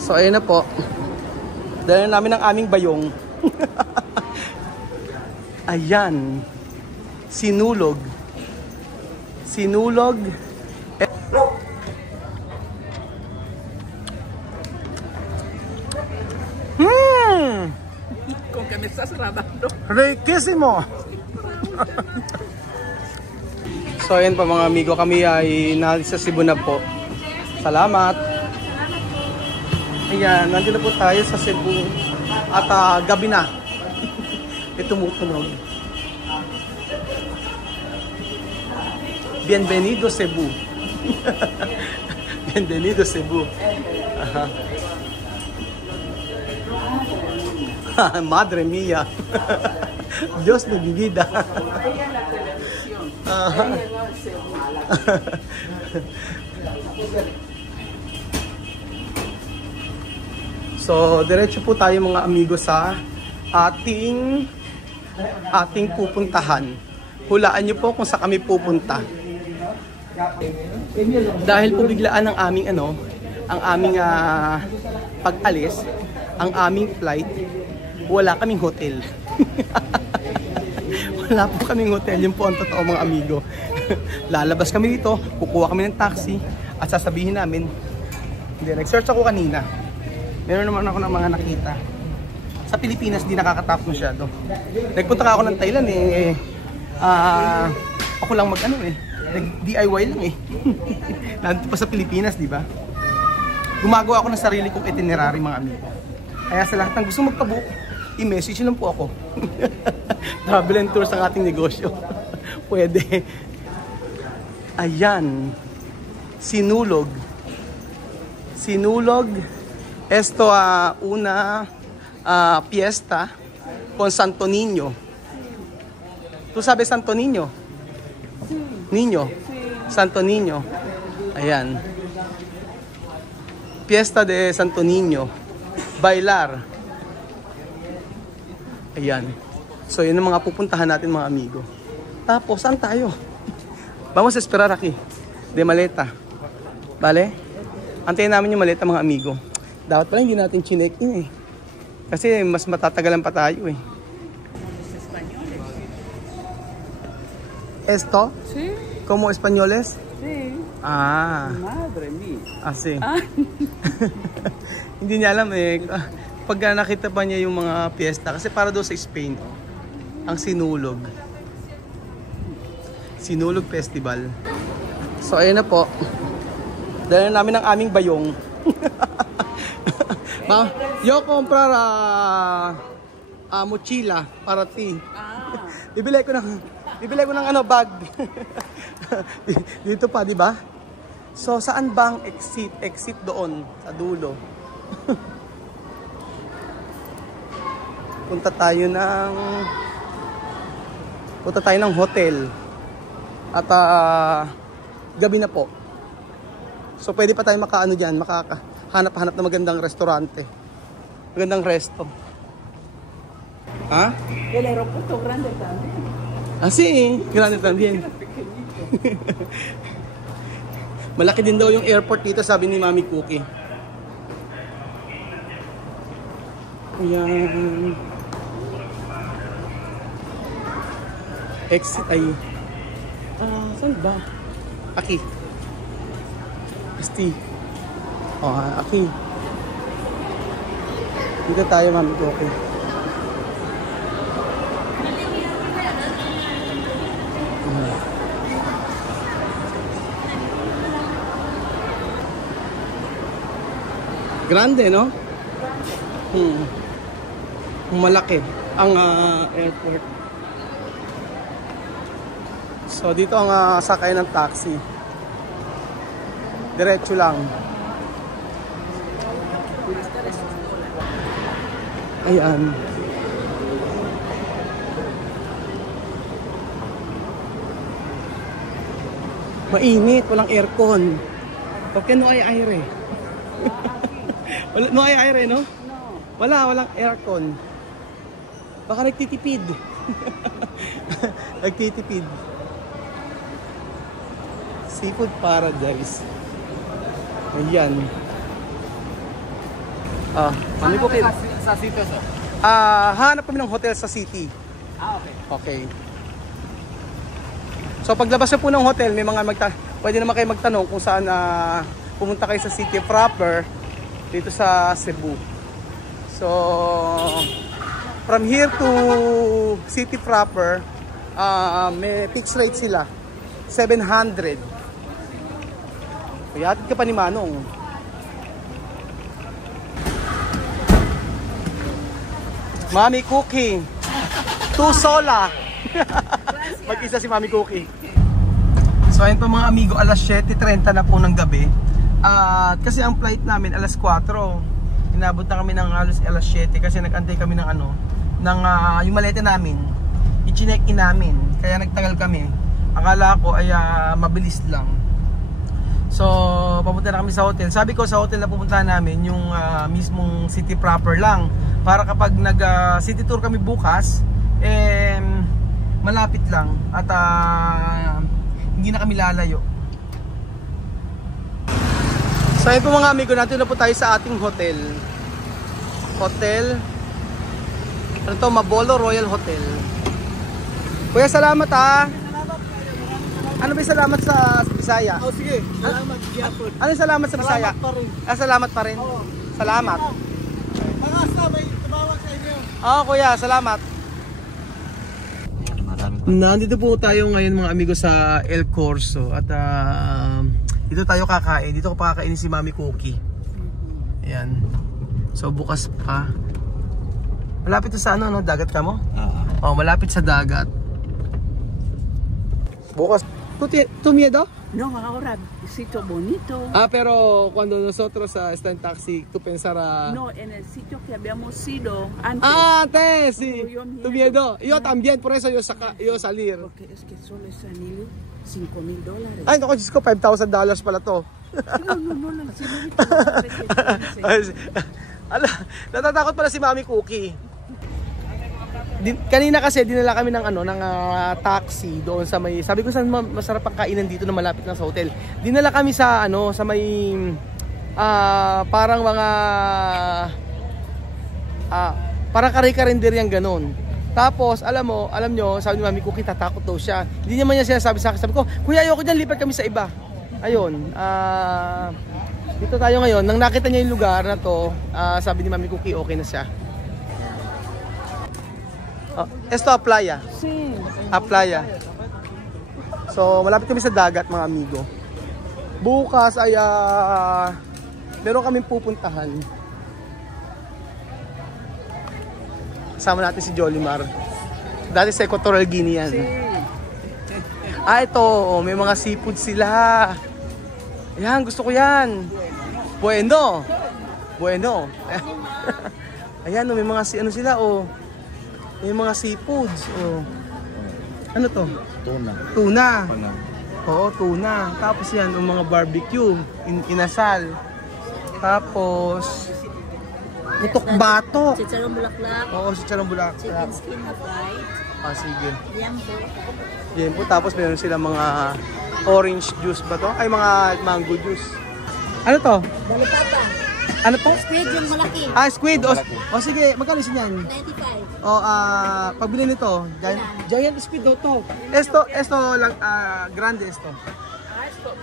So ayun na po. Dahil namin ang aming bayong. Ayan. Sinulog. Sinulog. Con que me estás grabando. Riquísimo. So ayan po mga amigo, kami ay nasa Cebu na po. Salamat. Ayan, nandito po tayo sa Cebu. At gabi na. Ito tumutunog. Bienvenido Cebu. Bienvenido Cebu. Madre mía. Dios me vida. So, diretso po tayo mga amigo sa ating pupuntahan. Hulaan niyo po kung saan kami pupunta. Dahil po biglaan ang aming pag-alis, ang aming flight, wala kaming hotel. Wala po kaming hotel, yun po ang totoo mga amigo. Lalabas kami dito, kukuha kami ng taxi, at sasabihin namin, hindi, nag-search ako kanina. Meron naman ako ng mga nakita. Sa Pilipinas, di nakakatap masyado. Nagpunta ka ako ng Thailand ako lang nag-DIY lang Nandito pa sa Pilipinas, di ba? Gumagawa ako ng sarili kong itinerary mga amigo. Kaya sa lahat ng gusto magpabook, i-message lang po ako. Travel and tours ang ating negosyo. Pwede. Ayan. Sinulog. Sinulog. Esto una fiesta con Santo Niño. ¿Tú sabes Santo Niño? Sí. Niño. Sí. Santo Niño. Ayan. Fiesta de Santo Niño. Bailar. Ayan. So, yun ang mga pupuntahan natin mga amigo. Tapos, saan tayo? Vamos a esperar aquí. De maleta. Vale? Antayin namin yung maleta mga amigo. Dapat pala hindi natin chinek-in Kasi mas matatagalan pa tayo ¿Esto? Sí. ¿Como españoles? Sí. Madre mía. Sí. Hindi niya alam pag nakita pa niya yung mga piyesta. Kasi para doon sa Spain, ang Sinulog. Sinulog Festival. So ayun na po. Dahil namin ang aming bayong. Yo comprar mochila para ti. Bibili ko ng bag. Dito pa, di ba? So saan bang exit? Exit doon sa dulo. Punta tayo ng hotel. At gabi na po. So pwede pa tayo makaano diyan, hanap-hanap na magandang restaurante. Magandang resto. El aeropuerto grande también. Sí, grande también. Malaki din daw yung airport dito, sabi ni Mami Cookie. Ayan. Exit ay. Saan ba? Aki. Esti. Aki. Dito tayo, Mami Cookie. Grande, no? Malaki ang airport. So dito ang sakay ng taxi. Diretso lang. Ayan. Mainit, walang aircon. Okay, no hay aire. No hay aire, no? Walang aircon. Baka nagtitipid. Nagtitipid. Seafood Paradise. Ayan. Mami Cookie. Sa sitio, sir. Hanap kami ng hotel sa city. Okay. Okay. So paglabas na po ng hotel, may mga pwede naman kayo magtanong kung saan pumunta kayo sa city proper dito sa Cebu. So from here to city proper, may fixed rate sila. 700. Kaya atid ka pa ni Manong. Mami Cookie. Tu sola. Mag-isa si Mami Cookie. So ayun po mga amigo, alas 7:30 na po ng gabi. Kasi ang flight namin alas 4. Inabot na kami ng alas 7 kasi nag-antay kami ng yung maleta namin. I-check-in namin. Kaya nagtagal kami. Akala ko ay mabilis lang. So papunta na kami sa hotel. Sabi ko sa hotel na pupuntahan namin yung mismong city proper lang. Para kapag nag-city tour kami bukas, malapit lang at hindi na kami lalayo. So ayun po mga amigo, natin na po tayo sa ating hotel. Ano to? Mabolo Royal Hotel. Kuya, salamat ha. Ano ba yung salamat sa Bisaya? Oh, sige. Salamat, Japon. Ano yung salamat sa Bisaya? Salamat pa rin. Salamat pa rin. Oo. Salamat. Pangasta, may tumawag sa inyo. Kuya, salamat. Nandito po tayo ngayon mga amigo sa El Corso at dito tayo kakain. Dito ko pakakainin si Mami Cookie. Ayan. So bukas pa. Malapit to sa no? Dagat ka mo? Malapit sa dagat. Bukas. ¿Tu miedo? No, ahora sitio bonito. Pero cuando nosotros está en taxi, tú pensarás... No, en el sitio que habíamos ido antes. Antes, sí. Yo miedo. Tu miedo. Yo también, por eso yo salir. Porque es que solo es anillo, $5,000. Ay, naku, Diyos ko, $5,000 pala to. No. Natatakot pala si Mami Cookie. Kanina kasi dinala kami ng taxi doon sa may, sabi ko saan masarap ang kainan dito na malapit na sa hotel. Dinala kami sa sa may parang mga parang kare-karenderyang ganon. Tapos alam nyo, sabi ni Mami Cookie tatakot daw siya. Hindi naman niya sinasabi sa akin. Sabi ko, kuya ayoko dyan, lipat kami sa iba. Ayun, dito tayo ngayon. Nang nakita niya yung lugar na to, sabi ni Mami Cookie okay na siya. Esto a playa. Sí. A playa. So malapit kami sa dagat mga amigo. Bukas ay meron kaming pupuntahan. Kasama natin si Jolimar. Dati sa Equatorial Guinea yan. Sí. Ito, may mga seafood sila. Ayan, gusto ko yan. Bueno. Ayan, may mga sila may mga seafoods. Ano to? Tuna. Oo, tuna. Tapos yan, mga barbecue, inasal. Tapos butok-batok. Chicharong bulaklak. Oo, chicharong bulaklak. Chicken skin na fried. Sige. Yambo. Tapos meron sila mga orange juice ba to? Ay, mga mango juice. Ano to? Balipata. Ano to? Squid yung malaki. Squid. Sige, magkano isa niyan? 95. Pagbili nito, giant squid daw to. Esto lang, grande esto.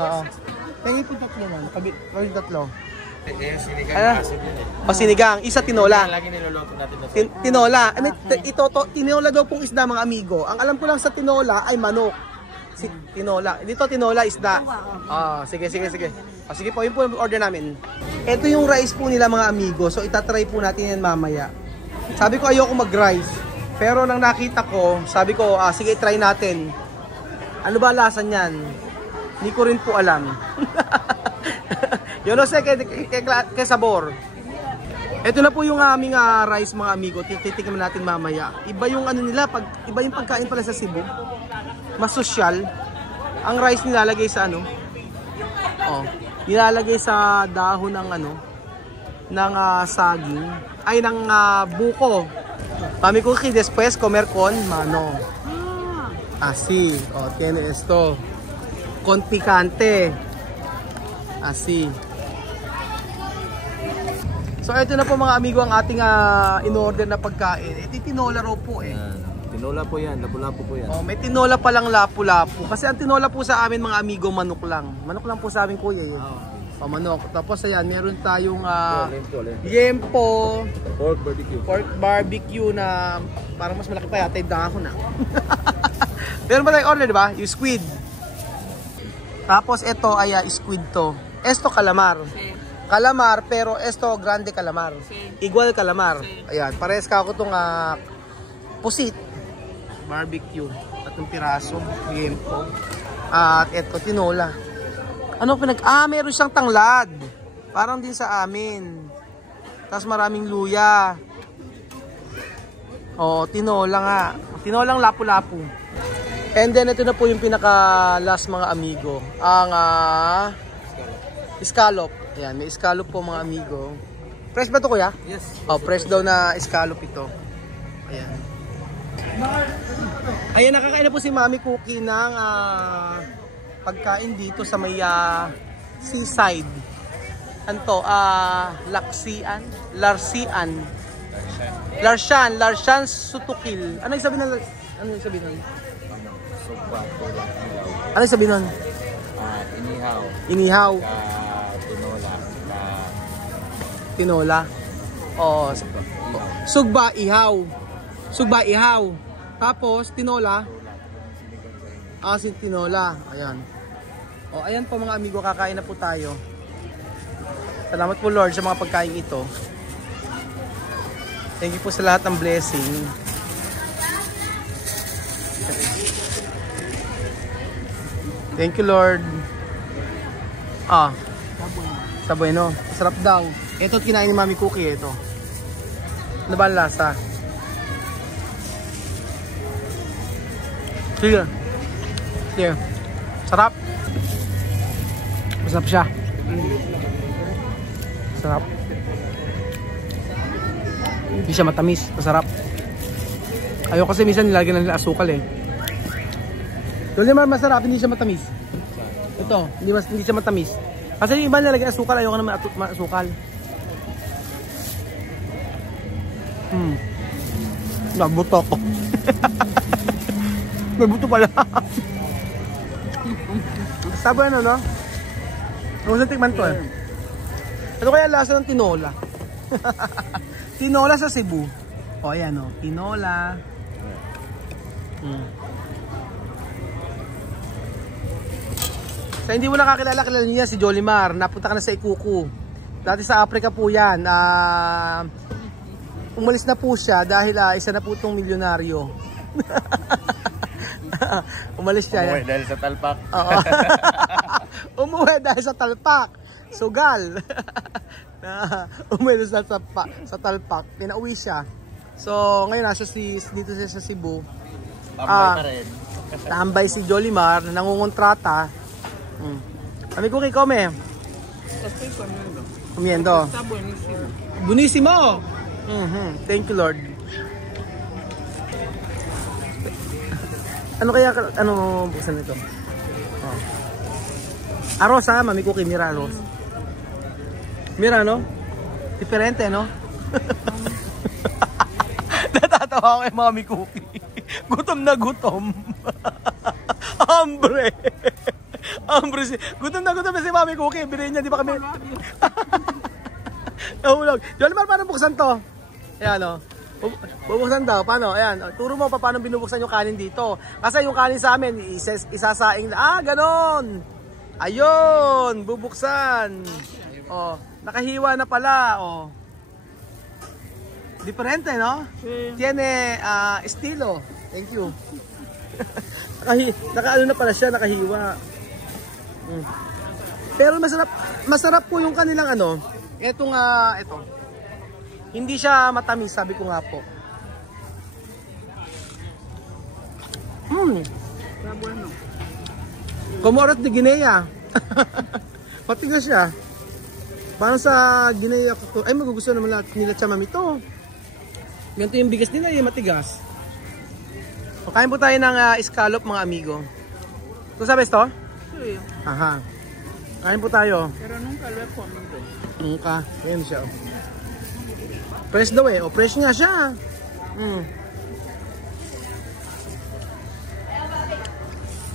Oo. Tingin po tatlo man, kami tatlo. Sinigang, isa tinola. Lagi niluluto natin na Tinola. Tinola daw pong isda mga amigo. Ang alam ko lang sa tinola ay manok. Tinola. Dito tinola isda. Sige. Sige po, yun po yung order namin. Ito yung rice po nila mga amigo. So itatry po natin yan mamaya. Sabi ko ayoko mag-rice. Pero nang nakita ko, sabi ko, sige try natin. Ano ba lasa niyan? Hindi ko rin po alam. Yo no sé kay sabor. Ito na po yung aming rice mga amigo. Titikman natin mamaya. Iba yung nila, iba yung pagkain pala sa Cebu. Mas sosyal. Ang rice nilalagay sa nilalagay sa dahon ng ng saging, ay ng buko. Mami Cookie, después comer con mano. Así, tiene esto. Con picante. Así. So ito na po mga amigo ang ating in-order na pagkain. Ito tinola raw po eh. Tinola po yan, lapu-lapu po yan. Oh, may tinola palang lapu-lapu. Kasi ang tinola po sa amin mga amigo, manok lang. Manok lang po sa amin kuya eh. Oh, manok. Tapos ayan, meron tayong yempo, pork barbecue na parang mas malaki pa yata yung dako na. Meron ba tayong order, di ba? Yung squid. Tapos ito ay squid to. Esto calamar. Calamar pero esto grande calamar. Igual calamar. Ayan, parehas ka ako itong pusit. Barbecue. Tatlong piraso. Yempo. At ito, tinola. Ano meron siyang tanglad. Parang din sa amin. Tapos maraming luya. Oh, tinola nga. Tinolang lapu-lapu. And then ito na po yung pinaka last mga amigo. Ang scallop. Ayan, may scallop po mga amigo. Fresh ba ito kuya? Yes. Oh, fresh daw na scallop ito. Ayan. Ayan, nakakain na po si Mami Cookie ng pagkain dito sa may seaside. Anto, Larsian Sutukil. Ano yung sabihin nun? Ano yung sabihin nun? Inihaw. Tinola. Oh, sugba ihaw. Tapos tinola. Tinola. Ayan. Oh, ayan po mga amigo, kakain na po tayo. Salamat po Lord sa mga pagkain ito. Thank you po sa lahat ng blessing. Thank you Lord. Sa bueno. Sarap daw. Ito kinain ni Mami Cookie ito. Ano ba ang lasa? Sige. Sarap. Masarap siya. Sarap. Hindi siya matamis. Masarap. Ayaw kasi minsan nilagyan ng asukal eh. Doon masarap, hindi siya matamis. Ito, hindi siya matamis. Kasi yung iba nilagyan asukal, ayaw ka naman asukal. Nabuto ko. May buto pala. Sabo ano, no? Gusto tikman to eh. Ano kaya lasa ng tinola? Tinola sa Cebu. O ayan o, tinola. Sa hindi mo nakakilala, kilala niya si Jolimar. Napunta ka na sa Ikuku. Dati sa Africa po yan. Umalis na po siya dahil isa na po itong milyonaryo. Umalis siya. Umuwi dahil sa talpak. Oo. Umuwi dahil sa talpak. Sugal. Umuwi sa talpak. Pinauwi siya. So ngayon nasa dito siya sa Cebu. Tambay ka rin. Tambay si Jolimar na nangungontrata. Kami ko kay Kome. Comiendo. Está buenísimo. Buenísimo. Thank you Lord. Ano kaya, buksan nito? Arroz ha, Mami Cookie, mira arroz. Mira, no? Diferente, no? Natatawa ko kay Mami Cookie. Gutom na gutom. Hambre. Hambre si... Gutom na gutom si Mami Cookie. Bilhin niya, di ba kami... Nahulog. Jolimar, paano buksan to? Ayan, no? Bubuksan daw, paano? Ayan, turo mo pa paano binubuksan yung kanin dito. Kasi yung kanin sa amin, isasaing na, ganon! Ayun, bubuksan. Oh, nakahiwa na pala, oh. Diferente, no? Tiene estilo. Thank you. Naka-ano na pala siya, nakahiwa. Pero masarap po yung kanilang ano, ito. Hindi siya matamis, sabi ko nga po. Bueno. Como oras de Guinea. Matigas siya. Parang sa Guinea ko. Ay, magugustuhan naman lahat nila sa mami to. Ganito yung bigas nila, yung matigas. Kain po tayo ng scallop mga amigo. ¿Tú sabes to? Sí, Aha. Kain po tayo. pero nunca lo he comido. Nunca. Ayan siya. Fresh daw eh. O, fresh nga siya.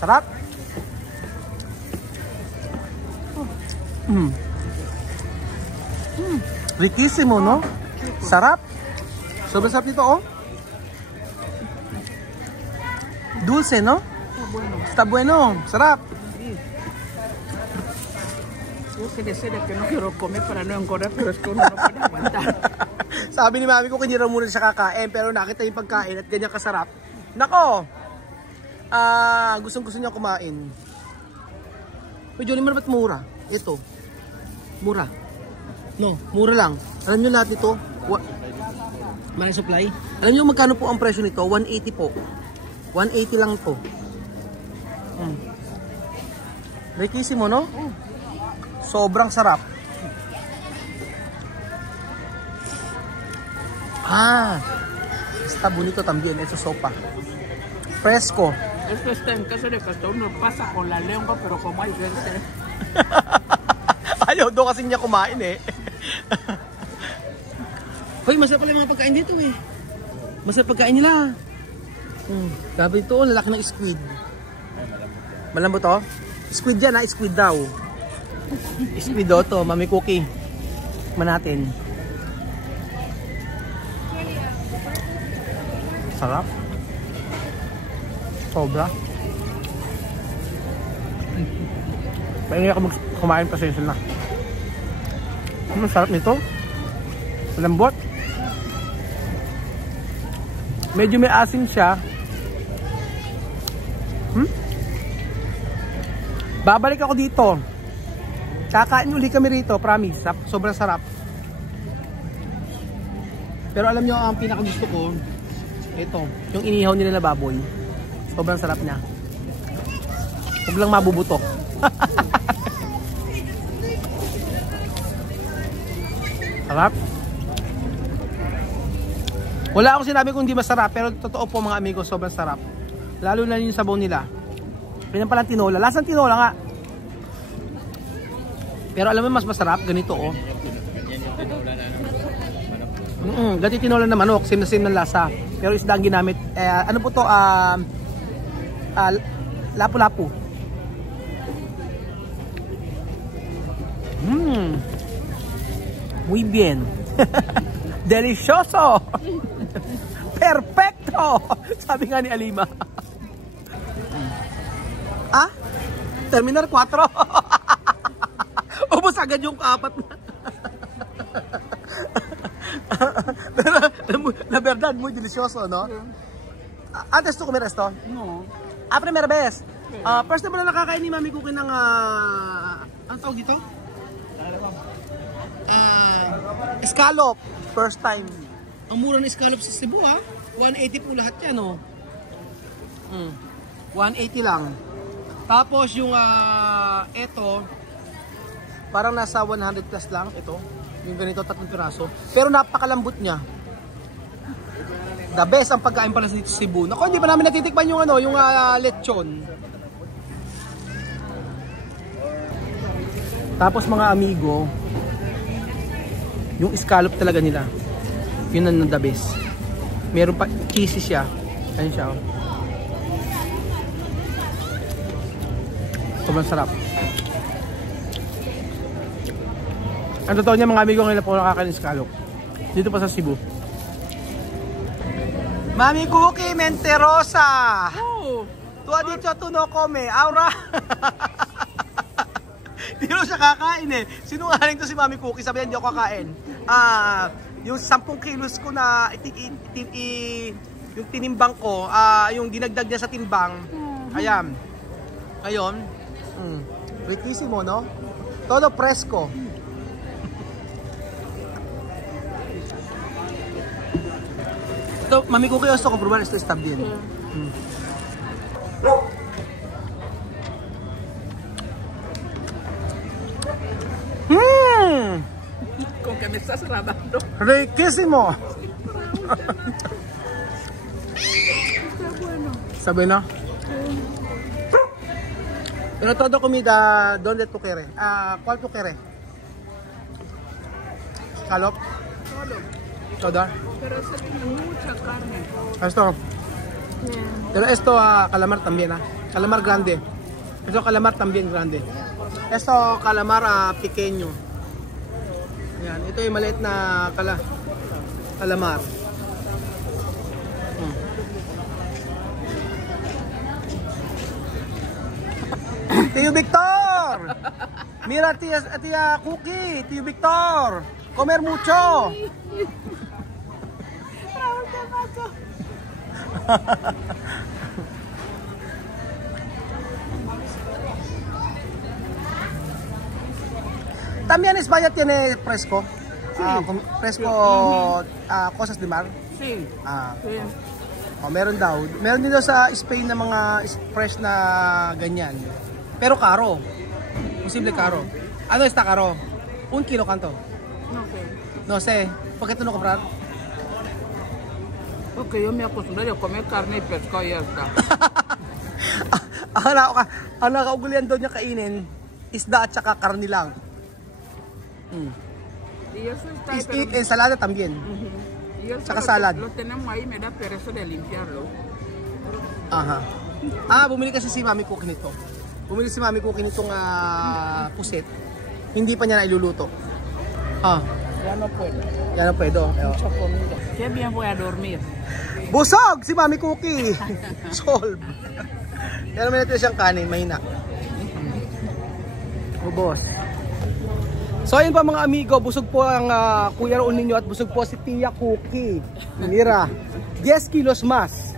Sarap. Riquísimo, no? Sarap. Sobrang sarap nito, oh. Dulce, no? Está bueno. Sarap. Yo sé decir que no quiero comer para no engordar, pero es que uno no puede aguantar. Sabi ni mami ko, hindi raw muna siya kakain, pero nakita yung pagkain at ganyan kasarap. Nako! Gustong-gusto niya kumain. Medyo naman ba't mura? Ito. Mura. No, mura lang. Alam nyo lahat nito? Money supply? Alam nyo magkano po ang presyo nito? 180 po. 180 lang po. Riquísimo, no? Sobrang sarap. Está bonito también. Eso sopa. Fresco. Esto está en casa de que uno pasa con la lengua, pero como hay verde. Ayaw daw kasi niya kumain eh. Hoy, masarap pala yung mga pagkain dito eh. Masarap pagkain nila. Sabi ito, lalaki ng squid. Malambot to? Squid yan ha, squid daw. Squid daw to, Mami Cookie. Tikman natin. Sarap. Sobra. Pahingi ako kumain, pasensya na. Ang sarap nito. Malambot. Medyo may asim siya. Babalik ako dito. Kakain uli kami rito, promise. Sobrang sarap. Pero alam nyo, ang pinakagusto ko, ito, yung inihaw nila na baboy. Sobrang sarap niya. Huwag lang mabubutok. Sarap. Wala akong sinabi kung hindi masarap, pero totoo po mga amigo, sobrang sarap. Lalo na yung sabaw nila. Ganyan palang tinola. Lasang tinola nga. Pero alam mo mas masarap, ganito oh. Ganito tinola na manok, same na same ng lasa. Pero isda ang ginamit. Ano po to? Lapu-lapu. Muy bien. Delicioso. Perfecto. Sabi nga ni Alima. Terminal 4. Ubus agad yung apat na. La verdad, muy delicioso, ¿no? Antes tú comer esto? No. Primera vez. First time na nakakain ni Mami Cookie ng ang tawag dito? Scallop. First time. Ang mura ng scallop sa Cebu 180 po lahat yan 180 lang. Tapos yung ito parang nasa 100 plus lang ito. Yung ganito 3 piraso. Pero napakalambot niya. The best ang pagkain pala sa Cebu. Naku, hindi pa namin natitikman yung yung lechon. Tapos mga amigo, yung scallop talaga nila. Yun ang the best. Meron pa cheesy siya. Ayun siya. Sobrang sarap. Ang totoo niya mga amigo, ngayon po nakakain ng scallop. Dito pa sa Cebu. Mami Cookie Menterosa. Tu ha dicho tu no come. Aura. Hindi mo siya kakain eh. Sinungaling to si Mami Cookie. Sabi hindi ako kakain. Yung 10 kilos ko na yung tinimbang ko, yung dinagdag niya sa timbang. Ayan. Ayun. Riquísimo, no? Todo fresco. Ito, Mami Cookie, gusto ko probar. Ito stab din. Con que me estás grabando. Riquísimo. Está bueno. Sabi na? Pero todo comida, ¿dónde tú quieres? ¿Cuál tú quieres? Scallop? Soda. Pero ese tiene mucha carne. Esto. Pero esto, calamar también, Calamar grande. Esto calamar también grande. Esto calamar pequeño. Yan, ito yung maliit na calamar. Tío Victor! Mira, tía Cookie, Tío Victor. Comer mucho. También España tiene fresco. Fresco, cosas de mar. Sí. Sí. Meron daw. Meron din daw sa Spain na mga fresh na ganyan. Pero caro. Posible caro. Ano está caro? 1 kilo kanto? No sé. No sé. ¿Por qué tú no comprar? Porque yo me acostumbré a comer carne y pescado y ya está. Ang nakaugulian daw niya kainin, isda at saka karne lang. Y eso está ahí, pero... Ensalada también. Y eso Saka salad. lo tenemos ahí, me da pereza de limpiarlo. Aha. Bumili kasi si Mami Cookie nito. Bumili si Mami Cookie nitong puset. Hindi pa niya na iluluto. Ya no puedo. Yan ang pwede. Mucha comida. Qué bien voy a dormir. Busog si Mami Cookie. Solve. Yan naman natin siyang kanin, mahina. Ubos. So ayun pa mga amigo, busog po ang Kuya Raul ninyo at busog po si Tia Cookie. Mira, 10 kilos mas.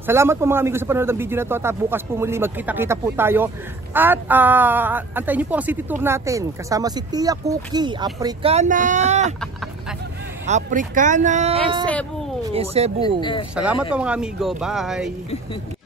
Salamat po mga amigo sa panonood ng video na to at bukas po muli magkita-kita po tayo. At antayin niyo po ang city tour natin kasama si Tia Cookie, Africana. Cebu. Cebu. Salamat po mga amigo, bye.